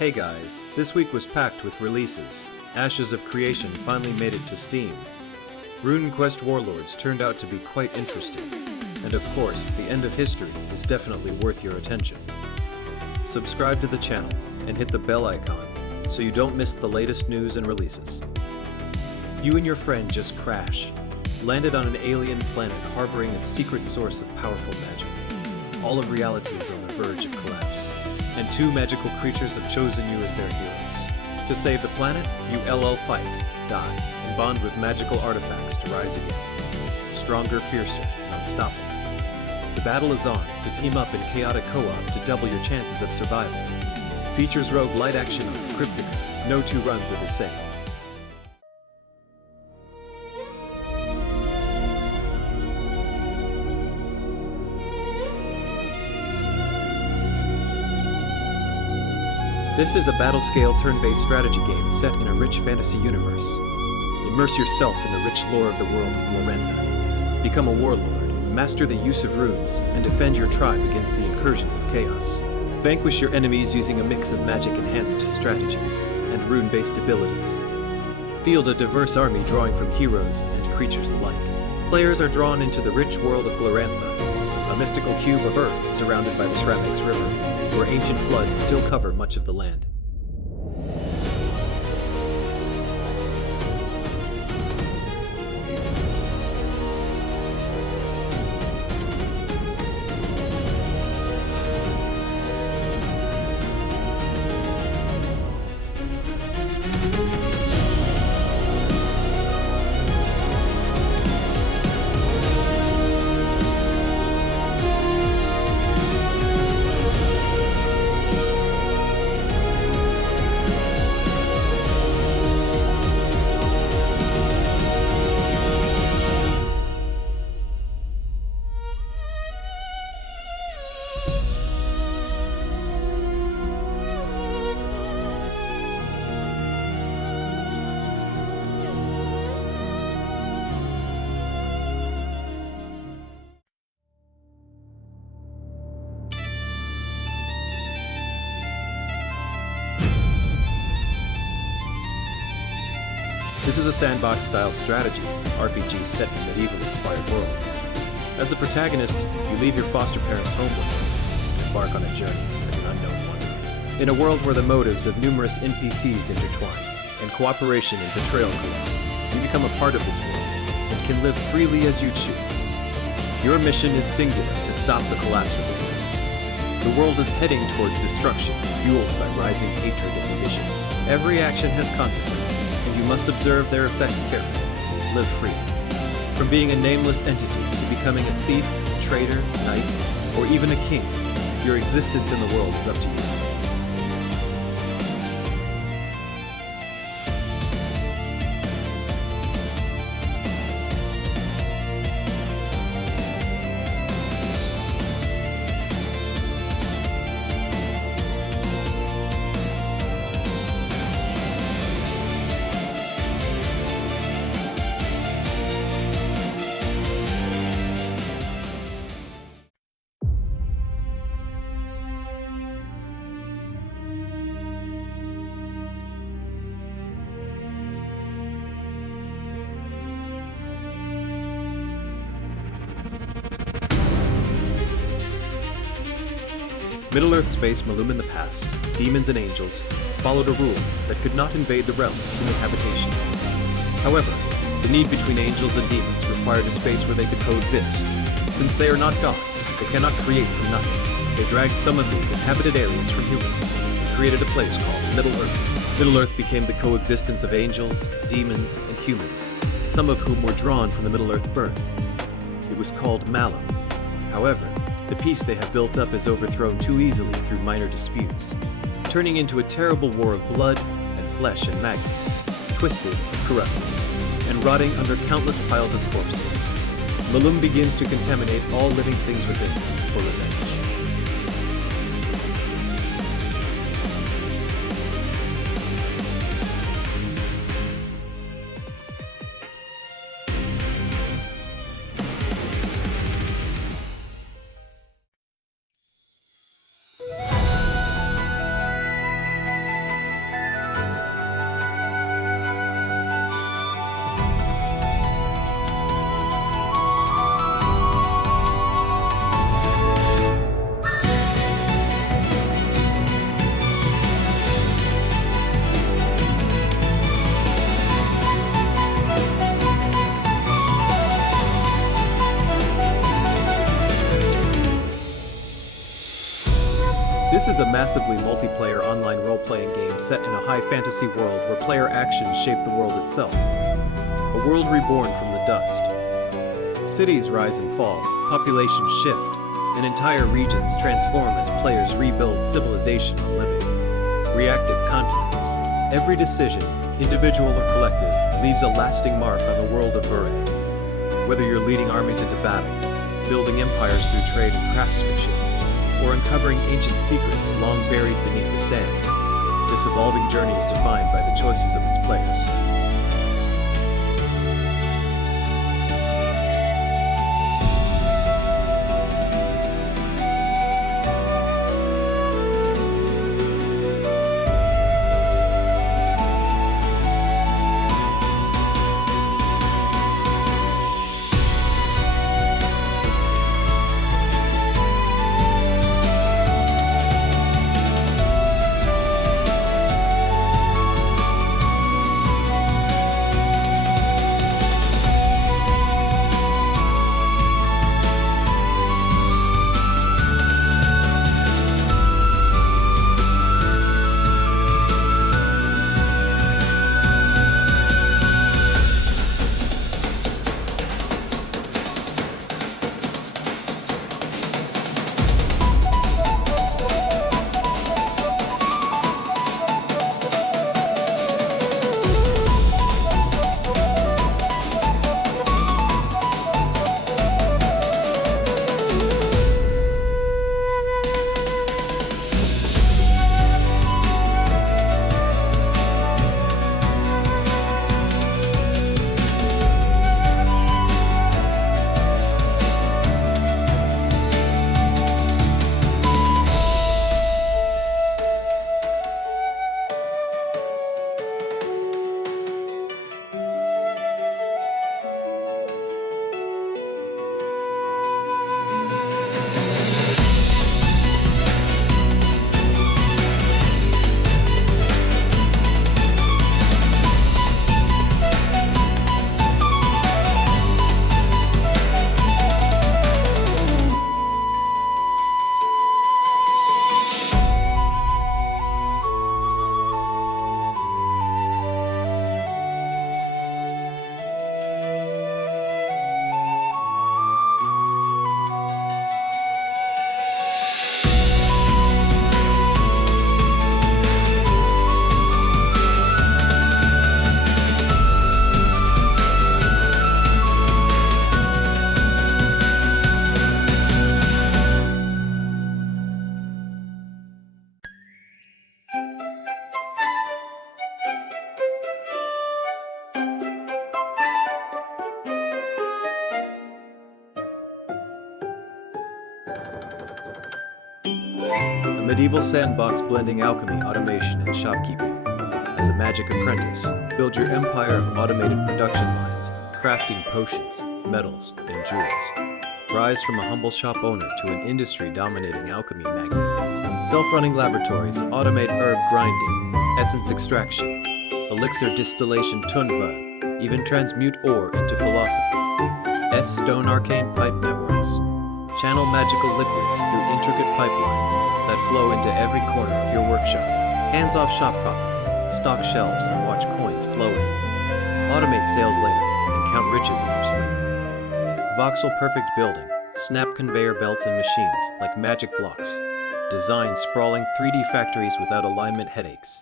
Hey guys, this week was packed with releases. Ashes of Creation finally made it to Steam. Rune Quest Warlords turned out to be quite interesting. And of course, the end of history is definitely worth your attention. Subscribe to the channel and hit the bell icon so you don't miss the latest news and releases. You and your friend just landed on an alien planet harboring a secret source of powerful magic. All of reality is on the verge of collapse, and two magical creatures have chosen you as their heroes. To save the planet, you fight, die, and bond with magical artifacts to rise again. Stronger, fiercer, and unstoppable. The battle is on, so team up in chaotic co-op to double your chances of survival. Features rogue light action on Cryptica. No two runs are the same. This is a battle-scale turn-based strategy game set in a rich fantasy universe. Immerse yourself in the rich lore of the world of Glorantha. Become a warlord, master the use of runes, and defend your tribe against the incursions of chaos. Vanquish your enemies using a mix of magic-enhanced strategies and rune-based abilities. Field a diverse army drawing from heroes and creatures alike. Players are drawn into the rich world of Glorantha, a mystical cube of Earth surrounded by the Shramex River, where ancient floods still cover much of the land. This is a sandbox-style strategy RPG set in a medieval-inspired world. As the protagonist, you leave your foster parents' homeland and embark on a journey as an unknown wanderer. In a world where the motives of numerous NPCs intertwine, and cooperation and betrayal collide, you become a part of this world and can live freely as you choose. Your mission is singular to stop the collapse of the world. The world is heading towards destruction, fueled by rising hatred and division. Every action has consequences, and you must observe their effects carefully. Live free. From being a nameless entity to becoming a thief, traitor, knight, or even a king, your existence in the world is up to you. Middle-earth space Malum in the past, demons and angels, followed a rule that could not invade the realm of human habitation. However, the need between angels and demons required a space where they could coexist. Since they are not gods, they cannot create from nothing. They dragged some of these inhabited areas from humans and created a place called Middle-earth. Middle-earth became the coexistence of angels, demons, and humans, some of whom were drawn from the Middle-earth birth. It was called Malum. However, the peace they have built up is overthrown too easily through minor disputes, turning into a terrible war of blood and flesh and maggots, twisted, corrupted, and rotting under countless piles of corpses. Malum begins to contaminate all living things within for revenge. This is a massively multiplayer online role-playing game set in a high fantasy world where player actions shape the world itself. A world reborn from the dust. Cities rise and fall, populations shift, and entire regions transform as players rebuild civilization on living, reactive continents. Every decision, individual or collective, leaves a lasting mark on the world of Vere. Whether you're leading armies into battle, building empires through trade and craftsmanship, or uncovering ancient secrets long buried beneath the sands, this evolving journey is defined by the choices of its players. A medieval sandbox blending alchemy, automation, and shopkeeping. As a magic apprentice, build your empire of automated production lines, crafting potions, metals, and jewels. Rise from a humble shop owner to an industry-dominating alchemy magnate. Self-running laboratories automate herb grinding, essence extraction, elixir distillation tunva, even transmute ore into philosophy. Stone arcane pipe networks. Channel magical liquids through intricate pipelines that flow into every corner of your workshop. Hands-off shop profits, stock shelves and watch coins flow in. Automate sales later and count riches in your sleep. Voxel perfect building, snap conveyor belts and machines like magic blocks. Design sprawling 3D factories without alignment headaches.